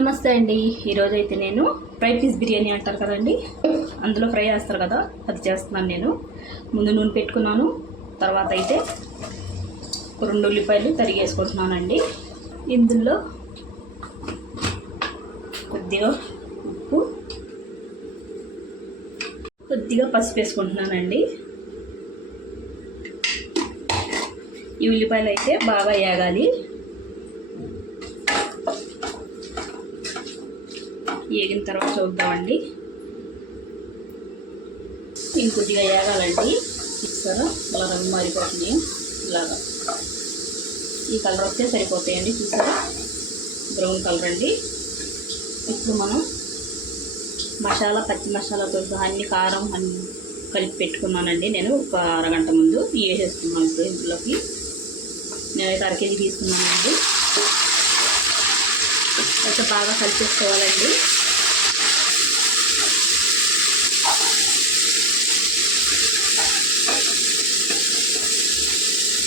నమస్తే అండి. ఈరోజు అయితే నేను ఫ్రై పీస్ బిర్యానీ అంటారు కదండి, అందులో ఫ్రై చేస్తారు కదా, అది చేస్తున్నాను. నేను ముందు నూనె పెట్టుకున్నాను. తర్వాత అయితే 2 ఉల్లిపాయలు తరిగేసుకుంటున్నానండి. ఇందులో కొద్దిగా ఉప్పు, కొద్దిగా పసుపు వేసుకుంటున్నానండి. ఈ ఉల్లిపాయలు అయితే బాగా వేగాలి. వేగిన తర్వాత చూద్దామండి. ఇంకొద్దిగా వేగాలండి. చూస్తారా ఇలా రంగు మారిపోతుంది. ఇలాగా ఈ కలర్ వస్తే సరిపోతాయండి. చూసారా బ్రౌన్ కలర్ అండి. ఇప్పుడు మనం మసాలా, పచ్చి మసాలాతో సహా అన్ని కారం అన్ని కలిపి పెట్టుకున్నానండి. నేను ఒక అరగంట ముందు వేసేస్తున్నాను. ఇప్పుడు ఇందులోకి నేనైతే 1 kg తీసుకున్నానండి. అయితే బాగా కలిపేసుకోవాలండి.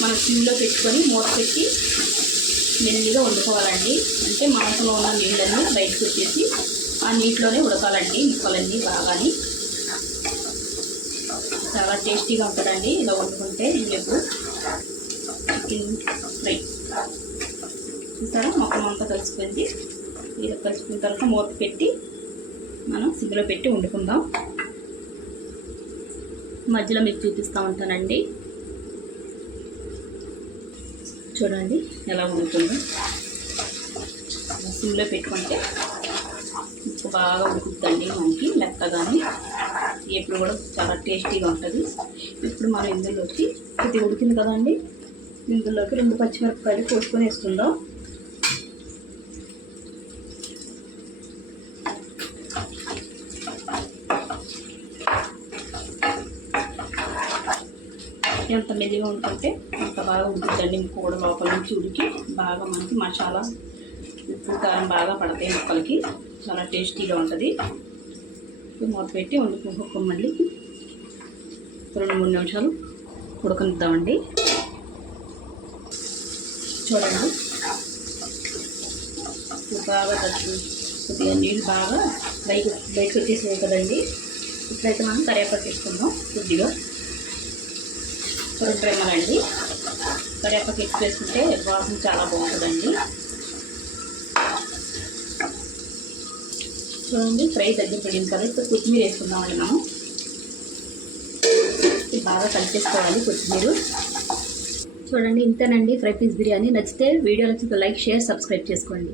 మనం సిమ్లో పెట్టుకొని మూత పెట్టి మెల్లిగా వండుకోవాలండి. అంటే మాంసంలో ఉన్న నీళ్ళన్నీ బయటకు వచ్చేసి ఆ నీటిలోనే ఉడకాలండి. ముక్కలన్నీ బాగాని చాలా టేస్టీగా ఉంటుందండి ఇలా వండుకుంటే. ఎప్పుడు చికెన్ ఫ్రై చూసారా మొక్కలు అంతా కలిసిపోయింది. ఇలా కలిసిపోయిన తర్వాత మూత పెట్టి మనం సిమ్లో పెట్టి వండుకుందాం. మధ్యలో మీకు చూపిస్తూ ఉంటానండి. చూడండి ఎలా ఉడుకుతుందో. సిమ్లో పెట్టుకుంటే ఇంకా బాగా ఉడుకుతుందండి. మనకి మెత్తగానే ఎప్పుడు కూడా చాలా టేస్టీగా ఉంటుంది. ఇప్పుడు మనం ఇందులోకి కొద్దిగా ఉడికింది కదండి, ఇందులోకి 2 పచ్చిమిరపకాయలు కోసుకొని వేసుకుందాం. ఎంత మెల్లిగా ఉంటుంటే అంత బాగా ఉడుకుతుందండి. ముక్క కూడా లోపల నుంచి ఉడికి బాగా మనకి మసాలా, ఉప్పు, కారం బాగా పడతాయి ముక్కలకి. చాలా టేస్టీగా ఉంటుంది. మూత పెట్టి వండుకోమండి. 2-3 నిమిషాలు ఉడకనిద్దామండి. చూడండి బాగా కొద్దిగా నీళ్ళు బాగా బయటకు వచ్చేసాయి కదండి. ఇప్పుడైతే మనం కరివేపాకు వేసుకుందాం. కొద్దిగా 2 రెమ్మలండి. కరివేపాకు ఎక్కువ వేసుకుంటే వాసన చాలా బాగుంటుందండి. చూడండి ఫ్రై దగ్గర పడింది కదా. ఇప్పుడు కొత్తిమీర వేసుకుందామండి. మనం బాగా కలిపేసుకోవాలి కొత్తిమీర. చూడండి ఇంతేనండి ఫ్రై పీస్ బిర్యానీ. నచ్చితే వీడియో నచ్చితే లైక్, షేర్, సబ్స్క్రైబ్ చేసుకోండి.